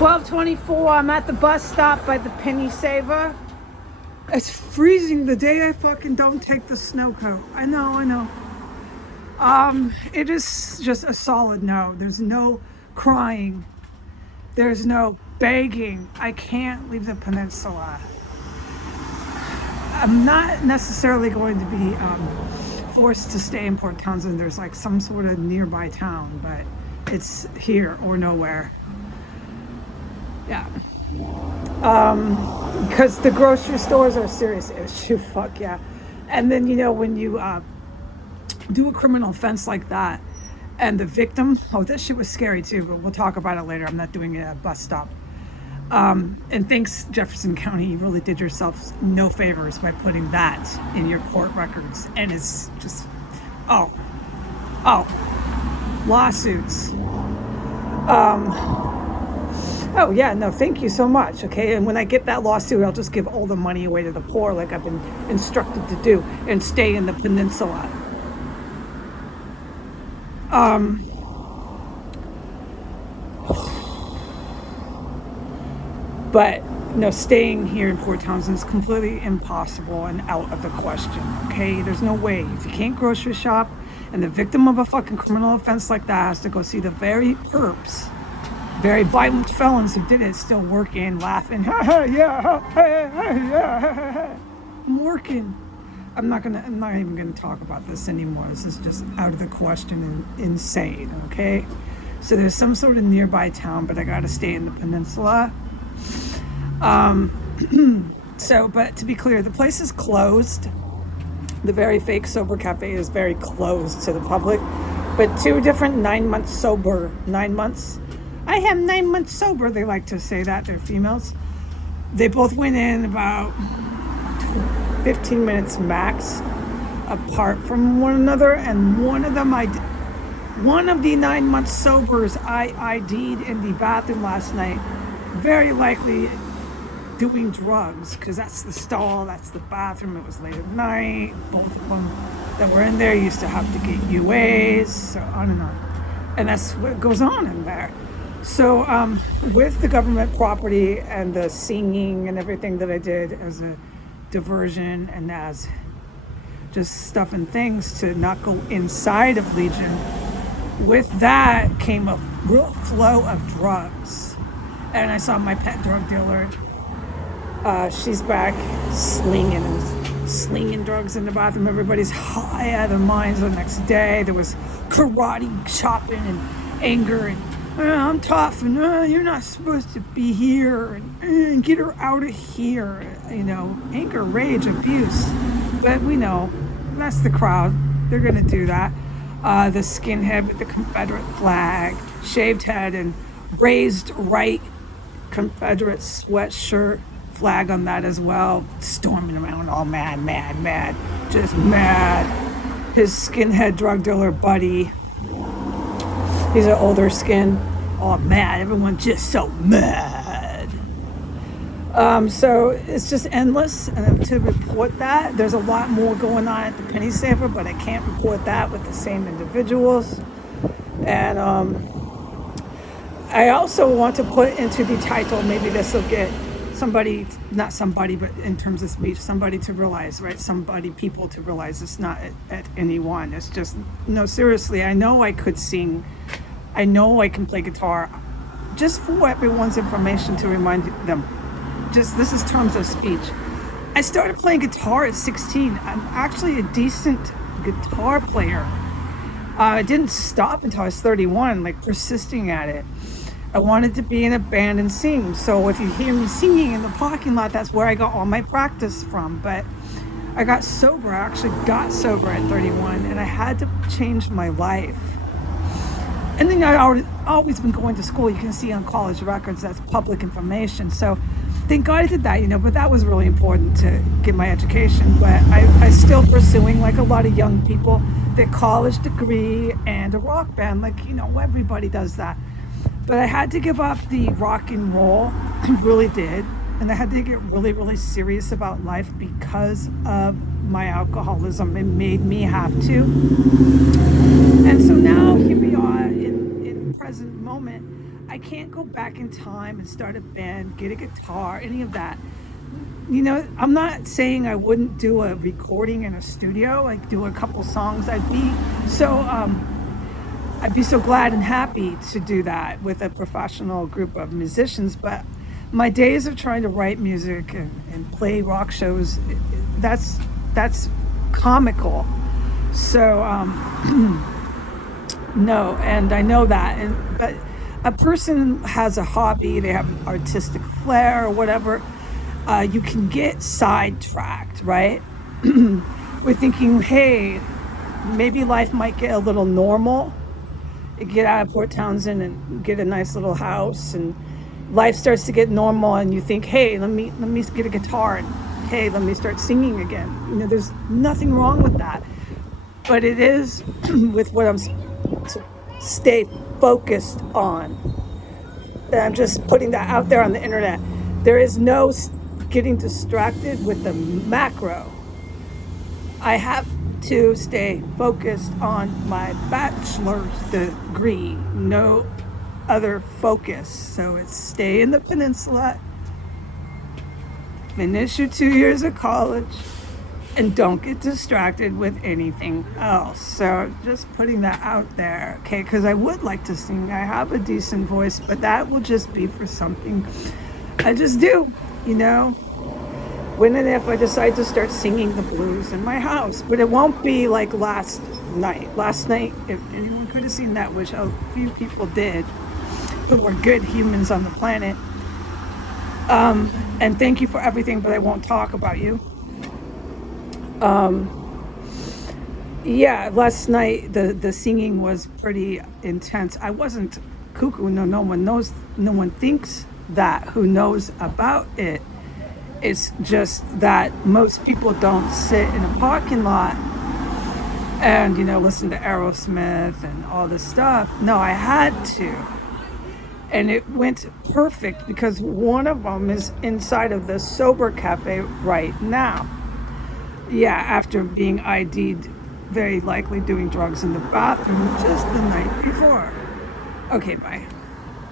12:24. I'm at the bus stop by the Penny Saver. It's freezing the day I fucking don't take the snow coat. I know. It is just a solid no. There's no crying. There's no begging. I can't leave the peninsula. I'm not necessarily going to be forced to stay in Port Townsend. There's like some sort of nearby town, but it's here or nowhere. Yeah. Because the grocery stores are a serious issue. Fuck yeah. And then, when you do a criminal offense like that, and the victim, that shit was scary too, but we'll talk about it later. I'm not doing it at a bus stop. And thanks, Jefferson County, you really did yourself no favors by putting that in your court records. And it's just, lawsuits. Oh yeah, no, thank you so much. Okay, and when I get that lawsuit, I'll just give all the money away to the poor, like I've been instructed to do, and stay in the peninsula. But staying here in Port Townsend is completely impossible and out of the question. Okay, there's no way. If you can't grocery shop, and the victim of a fucking criminal offense like that has to go see the very perps, very violent felons who did it, still working, laughing. Yeah. I'm working. I'm not even gonna talk about this anymore. This is just out of the question and insane. Okay, so there's some sort of nearby town, but I gotta stay in the peninsula. But to be clear, the place is closed. The very fake sober cafe is very closed to the public, but 2 different 9 months sober, 9 months. I have 9 months sober. They like to say that. They're females. They both went in about 15 minutes max apart from one another, and one of the 9 months sobers I ID'd in the bathroom last night, very likely doing drugs, because that's the stall, that's the bathroom. It was late at night. Both of them that were in there used to have to get UAs, so on and on. And that's what goes on in there. So with the government property and the singing and everything that I did as a diversion and as just stuff and things to not go inside of Legion, with that came a real flow of drugs. And I saw my pet drug dealer. She's back slinging drugs in the bathroom. Everybody's high out of their minds the next day. There was karate chopping and anger and I'm tough and you're not supposed to be here and get her out of here. Anger, rage, abuse. But we know that's the crowd. They're gonna do that. The skinhead with the Confederate flag, shaved head and raised right Confederate sweatshirt, flag on that as well, storming around all mad, just mad. His skinhead drug dealer buddy, he's an older skin, all mad, everyone's just so mad. So it's just endless, and to report that, there's a lot more going on at the Penny Saver, but I can't report that with the same individuals. And I also want to put into the title, maybe this will get not somebody, but in terms of speech, somebody to realize, right? People to realize it's not at anyone. It's just, no, seriously, I know I could sing. I know I can play guitar. Just for everyone's information to remind them, this is terms of speech. I started playing guitar at 16. I'm actually a decent guitar player. I didn't stop until I was 31, persisting at it. I wanted to be in a band and sing. So if you hear me singing in the parking lot, that's where I got all my practice from. But I got sober. I actually got sober at 31, and I had to change my life. And then I always been going to school. You can see on college records, that's public information. So thank God I did that, but that was really important to get my education. But I still pursuing, like a lot of young people, their college degree and a rock band. Everybody does that. But I had to give up the rock and roll. I really did. And I had to get really, really serious about life because of my alcoholism. It made me have to. And so now here we are in present moment. I can't go back in time and start a band, get a guitar, any of that. I'm not saying I wouldn't do a recording in a studio, like do a couple songs. So I'd be so glad and happy to do that with a professional group of musicians. But my days of trying to write music and play rock shows, that's comical. So no, and I know that. But a person has a hobby, they have artistic flair or whatever. You can get sidetracked, right? We're thinking, hey, maybe life might get a little normal. You get out of Port Townsend and get a nice little house, and life starts to get normal, and you think, hey, let me get a guitar, and hey, let me start singing again. There's nothing wrong with that, but it is with what I'm to stay focused on. And I'm just putting that out there on the internet. There is no getting distracted with the macro. I have to stay focused on my bachelor's degree. No other focus. So it's stay in the peninsula, finish your 2 years of college, and don't get distracted with anything else. So just putting that out there, okay? Because I would like to sing. I have a decent voice, but that will just be for something I just do, when and if I decide to start singing the blues in my house. But it won't be like last night. Last night, if anyone could have seen that, which a few people did, who were good humans on the planet. And thank you for everything, but I won't talk about you. Yeah, last night the singing was pretty intense. I wasn't cuckoo. No one knows. No one thinks that. Who knows about it? It's just that most people don't sit in a parking lot and listen to Aerosmith and all this stuff. No, I had to, and it went perfect because one of them is inside of the Sober Cafe right now. Yeah, after being ID'd, very likely doing drugs in the bathroom just the night before. Okay, bye.